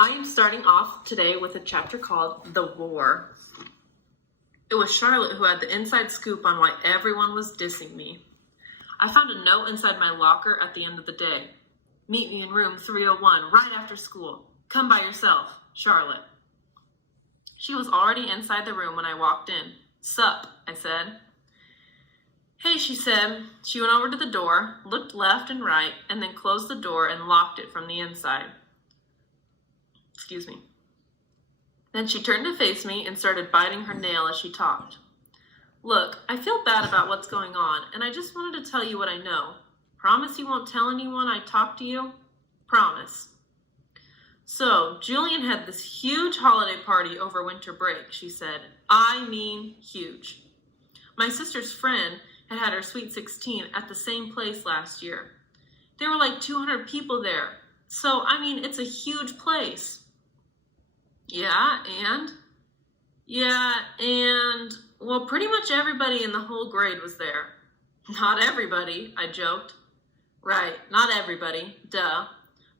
I am starting off today with a chapter called The War. It was Charlotte who had the inside scoop on why everyone was dissing me. I found a note inside my locker at the end of the day. Meet me in room 301 right after school. Come by yourself, Charlotte. She was already inside the room when I walked in. Sup, I said. Hey, she said. She went over to the door, looked left and right, and then closed the door and locked it from the inside. Excuse me. Then she turned to face me and started biting her nail as she talked. Look, I feel bad about what's going on, and I just wanted to tell you what I know. Promise you won't tell anyone I talked to you? Promise. So, Julian had this huge holiday party over winter break, she said. I mean huge. My sister's friend had her sweet 16 at the same place last year. There were like 200 people there. So, I mean, it's a huge place. Yeah, and? Well, pretty much everybody in the whole grade was there. Not everybody, I joked. Right, not everybody, duh.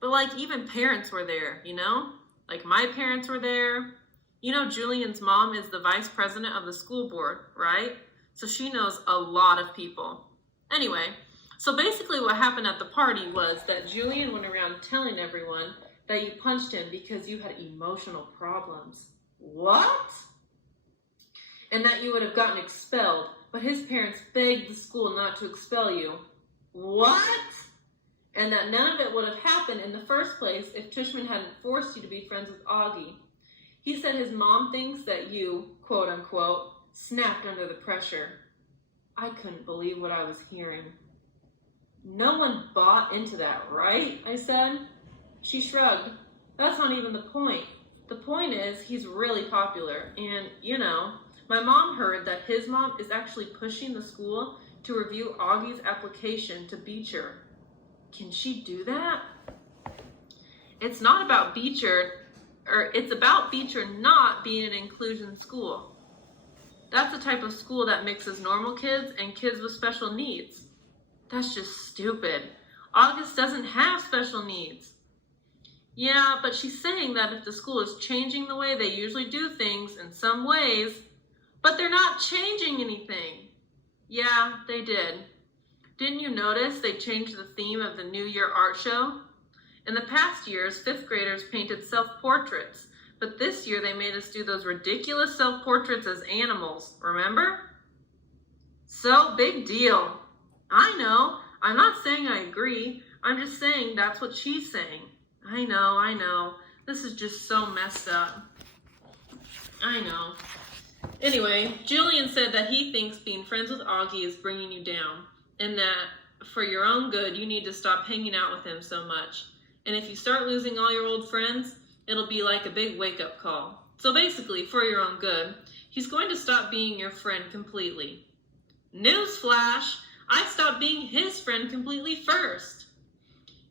But like even parents were there, you know? Like my parents were there. You know Julian's mom is the vice president of the school board, right? So she knows a lot of people. Anyway, so basically what happened at the party was that Julian went around telling everyone that you punched him because you had emotional problems. What? And that you would have gotten expelled, but his parents begged the school not to expel you. What? And that none of it would have happened in the first place if Tushman hadn't forced you to be friends with Augie. He said his mom thinks that you, quote unquote, snapped under the pressure. I couldn't believe what I was hearing. No one bought into that, right? I said. She shrugged. That's not even the point. The point is he's really popular. And, you know, my mom heard that his mom is actually pushing the school to review Augie's application to Beecher. Can she do that? It's not about Beecher, it's about Beecher not being an inclusion school. That's the type of school that mixes normal kids and kids with special needs. That's just stupid. August doesn't have special needs. Yeah, but she's saying that if the school is changing the way they usually do things in some ways, but they're not changing anything. Yeah, they did. Didn't you notice they changed the theme of the New Year art show? In the past years, 5th graders painted self-portraits, but this year they made us do those ridiculous self-portraits as animals, remember? So big deal. I know. I'm not saying I agree. I'm just saying that's what she's saying. I know. This is just so messed up. I know. Anyway, Julian said that he thinks being friends with Augie is bringing you down, and that for your own good, you need to stop hanging out with him so much. And if you start losing all your old friends, it'll be like a big wake-up call. So basically, for your own good, he's going to stop being your friend completely. Newsflash! I stopped being his friend completely first.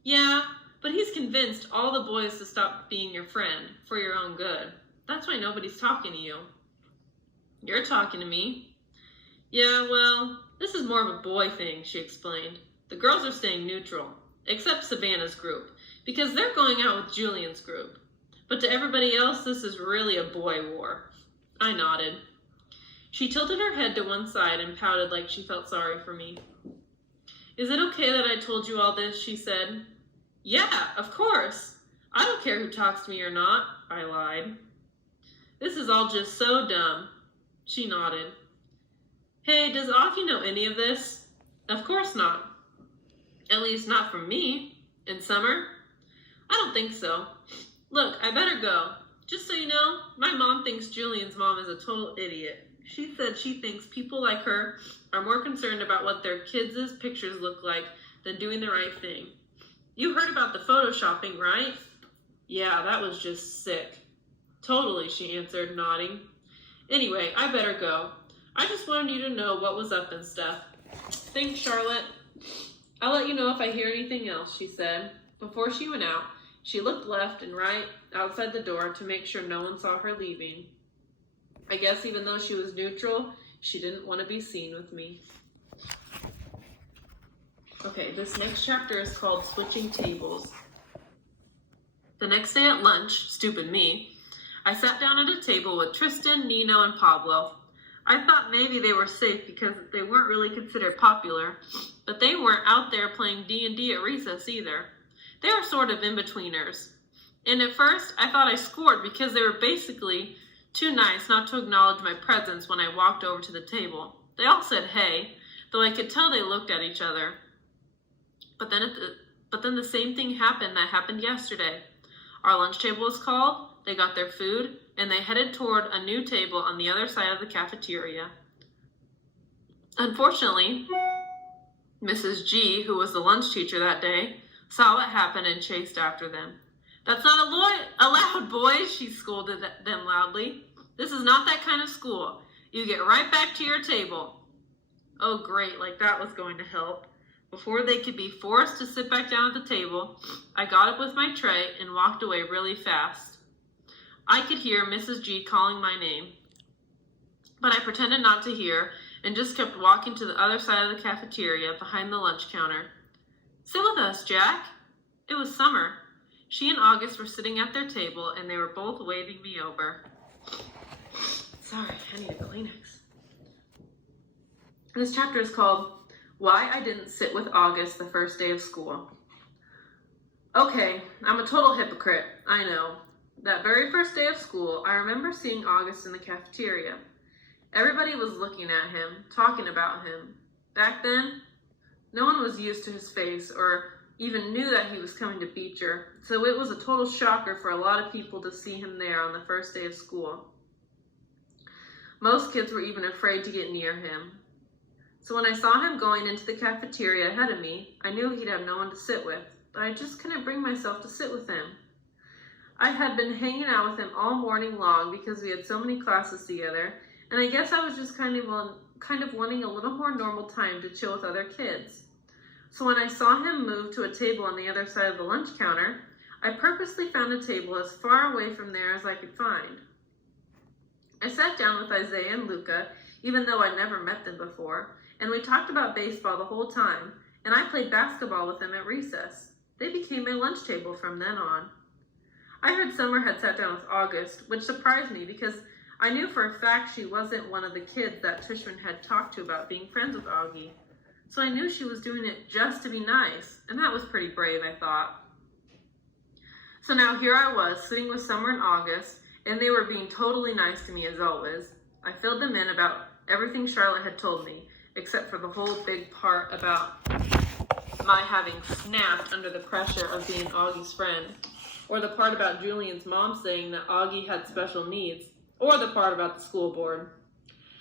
Yeah, but he's convinced all the boys to stop being your friend for your own good. That's why nobody's talking to you. You're talking to me. Yeah, well, this is more of a boy thing, she explained. The girls are staying neutral, except Savannah's group, because they're going out with Julian's group. But to everybody else, this is really a boy war. I nodded. She tilted her head to one side and pouted like she felt sorry for me. Is it okay that I told you all this? She said. Yeah, of course. I don't care who talks to me or not, I lied. This is all just so dumb. She nodded. Hey, does Augie know any of this? Of course not. At least not from me. In summer? I don't think so. Look, I better go. Just so you know, my mom thinks Julian's mom is a total idiot. She said she thinks people like her are more concerned about what their kids' pictures look like than doing the right thing. You heard about the photoshopping, right? Yeah, that was just sick. Totally, she answered, nodding. Anyway, I better go. I just wanted you to know what was up and stuff. Thanks, Charlotte. I'll let you know if I hear anything else, she said. Before she went out, she looked left and right outside the door to make sure no one saw her leaving. I guess even though she was neutral, she didn't want to be seen with me. Okay, this next chapter is called Switching Tables. The next day at lunch, stupid me, I sat down at a table with Tristan, Nino, and Pablo. I thought maybe they were safe because they weren't really considered popular, but they weren't out there playing D&D at recess either. They were sort of in-betweeners. And at first, I thought I scored because they were basically too nice not to acknowledge my presence when I walked over to the table. They all said hey, though I could tell they looked at each other. But then the same thing happened that happened yesterday. Our lunch table was called, they got their food, and they headed toward a new table on the other side of the cafeteria. Unfortunately, Mrs. G, who was the lunch teacher that day, saw what happened and chased after them. "That's not allowed, boys," she scolded them loudly. "This is not that kind of school. You get right back to your table." Oh great, like that was going to help. Before they could be forced to sit back down at the table, I got up with my tray and walked away really fast. I could hear Mrs. G calling my name, but I pretended not to hear and just kept walking to the other side of the cafeteria behind the lunch counter. "Sit with us, Jack." It was Summer. She and August were sitting at their table and they were both waving me over. Sorry, I need a Kleenex. This chapter is called Why I Didn't Sit with August the First Day of School. Okay, I'm a total hypocrite, I know. That very first day of school, I remember seeing August in the cafeteria. Everybody was looking at him, talking about him. Back then, no one was used to his face or even knew that he was coming to Beecher, so it was a total shocker for a lot of people to see him there on the first day of school. Most kids were even afraid to get near him. So when I saw him going into the cafeteria ahead of me, I knew he'd have no one to sit with, but I just couldn't bring myself to sit with him. I had been hanging out with him all morning long because we had so many classes together, and I guess I was just kind of wanting a little more normal time to chill with other kids. So when I saw him move to a table on the other side of the lunch counter, I purposely found a table as far away from there as I could find. I sat down with Isaiah and Luca, even though I'd never met them before, and we talked about baseball the whole time, and I played basketball with them at recess. They became my lunch table from then on. I heard Summer had sat down with August, which surprised me because I knew for a fact she wasn't one of the kids that Tushman had talked to about being friends with Augie. So I knew she was doing it just to be nice, and that was pretty brave, I thought. So now here I was, sitting with Summer and August, and they were being totally nice to me as always. I filled them in about everything Charlotte had told me, except for the whole big part about my having snapped under the pressure of being Augie's friend, or the part about Julian's mom saying that Augie had special needs, or the part about the school board.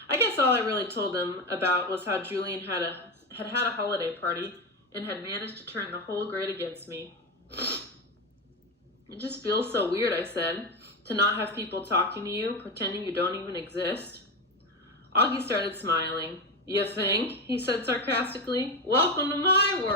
I guess all I really told them about was how Julian had had a holiday party and had managed to turn the whole grade against me. It just feels so weird, I said, to not have people talking to you, pretending you don't even exist. Augie started smiling. "You think?" he said sarcastically. "Welcome to my world."